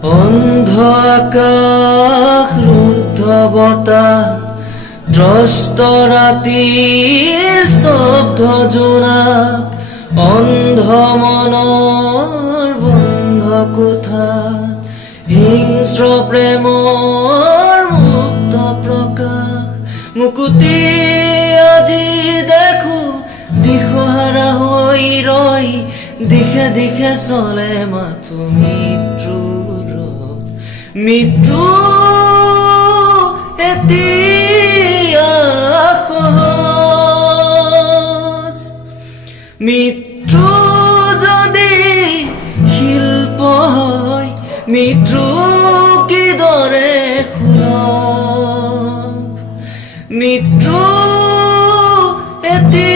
অন্ধ আকাশ ৰুদ্ধ বতাহ ত্ৰস্ত ৰাতিৰ স্তব্ধ জোনাক অন্ধ মনৰ বন্ধ কোঠাত হিংস্ৰ প্ৰেমৰ মুক্ত প্ৰকাশ মুকুতি আজি দেখো দিশহাৰা হৈ ৰৈ দিশে দিশে চলে মাথো মৃত্যু এতিয়া সহজ মৃত্যু যদি শিল্প হয় মৃত্যু কিদৰে সুলভ মৃত্যু এতিয়া